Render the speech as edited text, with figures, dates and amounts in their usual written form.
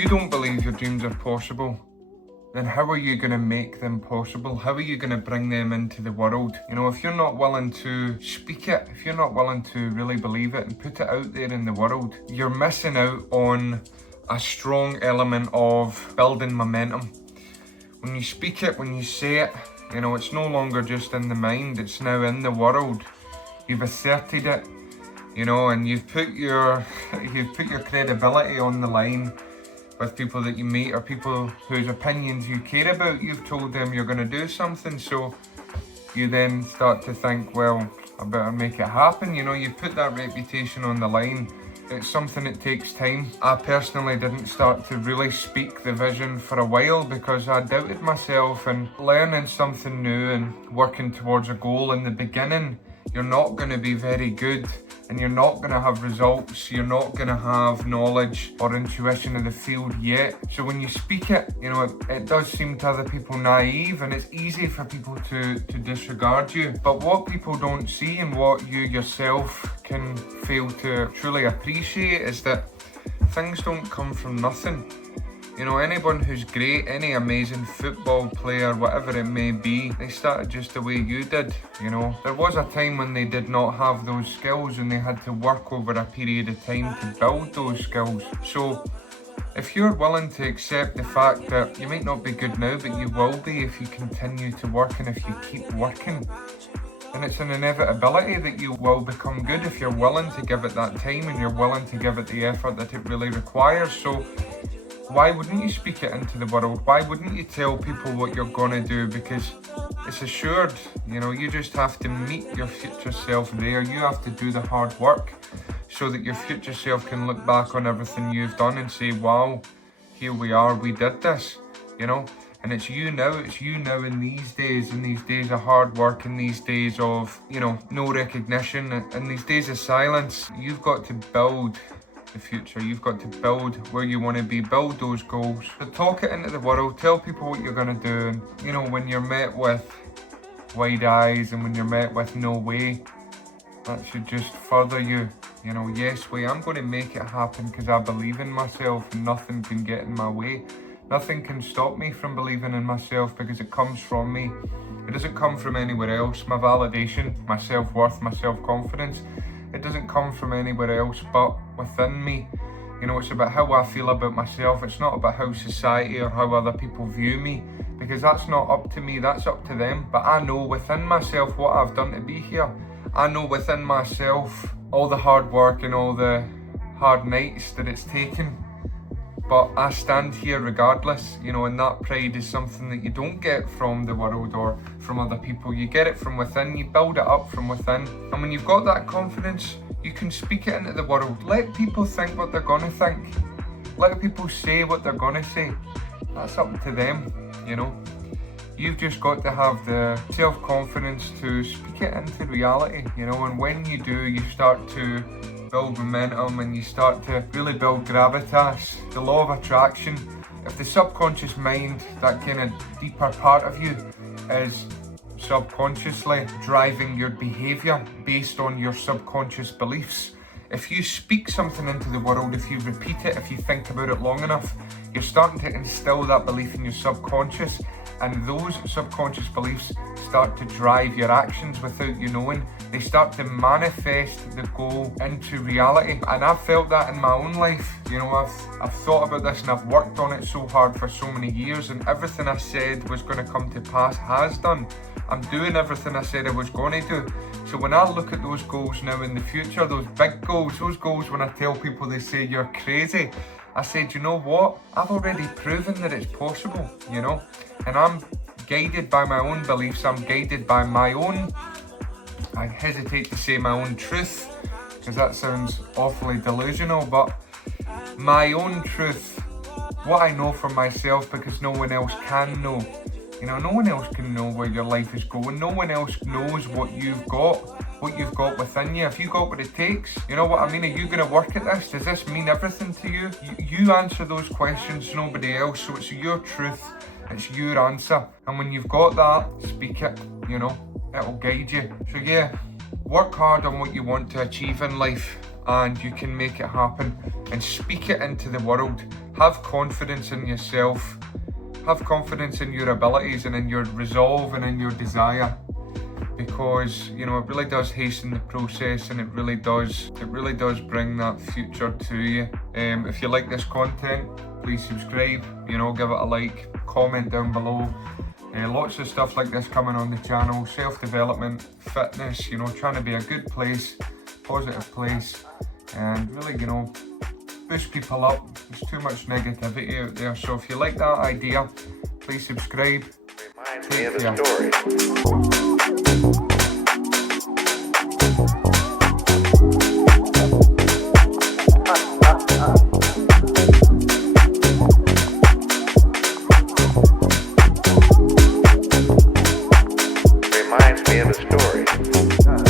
you don't believe your dreams are possible, then how are you going to make them possible? How are you going to bring them into the world? You know, if you're not willing to speak it, if you're not willing to really believe it and put it out there in the world, you're missing out on a strong element of building momentum. When you speak it, when you say it, you know, it's no longer just in the mind, it's now in the world. You've asserted it, you know, and you've put your credibility on the line with people that you meet or people whose opinions you care about. You've told them you're going to do something, so you then start to think, well, I better make it happen. You know, you put that reputation on the line. It's something that takes time. I personally didn't start to really speak the vision for a while because I doubted myself, and learning something new and working towards a goal in the beginning, you're not going to be very good and you're not going to have results, you're not going to have knowledge or intuition of the field yet. So when you speak it, you know, it does seem to other people naive, and it's easy for people to disregard you. But what people don't see and what you yourself can fail to truly appreciate is that things don't come from nothing. You know, anyone who's great, any amazing football player, whatever it may be, they started just the way you did, you know. There was a time when they did not have those skills and they had to work over a period of time to build those skills. So if you're willing to accept the fact that you might not be good now, but you will be if you continue to work and if you keep working, then it's an inevitability that you will become good if you're willing to give it that time and you're willing to give it the effort that it really requires. So why wouldn't you speak it into the world? Why wouldn't you tell people what you're gonna do? Because it's assured, you know, you just have to meet your future self there. You have to do the hard work so that your future self can look back on everything you've done and say, wow, here we are, we did this, you know? And it's you now in these days of hard work, in these days of, you know, no recognition, in these days of silence. You've got to build the future. You've got to build where you want to be, build those goals. So talk it into the world, tell people what you're going to do. And, you know, when you're met with wide eyes and when you're met with no way, that should just further you. You know, yes way, I'm going to make it happen because I believe in myself and nothing can get in my way. Nothing can stop me from believing in myself because it comes from me. It doesn't come from anywhere else. My validation, my self-worth, my self-confidence, it doesn't come from anywhere else but within me. You know, it's about how I feel about myself. It's not about how society or how other people view me, because that's not up to me, that's up to them. But I know within myself what I've done to be here. I know within myself all the hard work and all the hard nights that it's taken. But I stand here regardless, you know, and that pride is something that you don't get from the world or from other people. You get it from within, you build it up from within. And when you've got that confidence, you can speak it into the world. Let people think what they're gonna think. Let people say what they're gonna say. That's up to them, you know. You've just got to have the self-confidence to speak it into reality, you know, and when you do, you start to build momentum and you start to really build gravitas, the law of attraction. If the subconscious mind, that kind of deeper part of you, is subconsciously driving your behaviour based on your subconscious beliefs, if you speak something into the world, if you repeat it, if you think about it long enough, you're starting to instill that belief in your subconscious, and those subconscious beliefs start to drive your actions without you knowing. They start to manifest the goal into reality. And I've felt that in my own life. You know, I've thought about this and I've worked on it so hard for so many years, and everything I said was going to come to pass has done. I'm doing everything I said I was going to do. So when I look at those goals now in the future, those big goals, those goals when I tell people, they say you're crazy, I said, you know what? I've already proven that it's possible, you know? And I'm guided by my own beliefs. I'm guided by my own, I hesitate to say my own truth, because that sounds awfully delusional, but my own truth, what I know for myself, because no one else can know. You know, no one else can know where your life is going. No one else knows what you've got within you. If you got what it takes, you know what I mean? Are you going to work at this? Does this mean everything to you? You answer those questions, nobody else. So it's your truth, it's your answer. And when you've got that, speak it, you know, it'll guide you. So yeah, work hard on what you want to achieve in life and you can make it happen, and speak it into the world. Have confidence in yourself. Have confidence in your abilities and in your resolve and in your desire, because it really does hasten the process, and it really does bring that future to you. If you like this content, please subscribe, give it a like, comment down below. Lots of stuff like this coming on the channel, self-development, fitness, trying to be a good place, positive place, and really, boost people up. There's too much negativity out there. So if you like that idea, please subscribe. Reminds me of a story. Reminds me of a story.